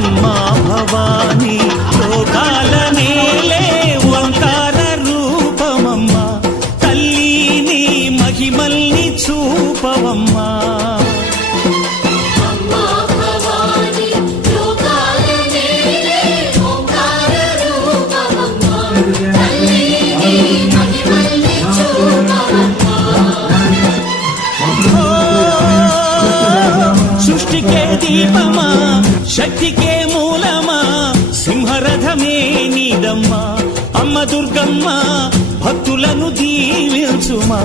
అమ్మా భవానీ లోకాల నేలే ఓంకార రూపమమ్మా తల్లి నీ మహిమల్ని చూపవమ్మా సృష్టికే దీపమా శక్తికే మూలమా సింహరథమే నీదమ్మా అమ్మ దుర్గమ్మ భక్తులను దీవించుమా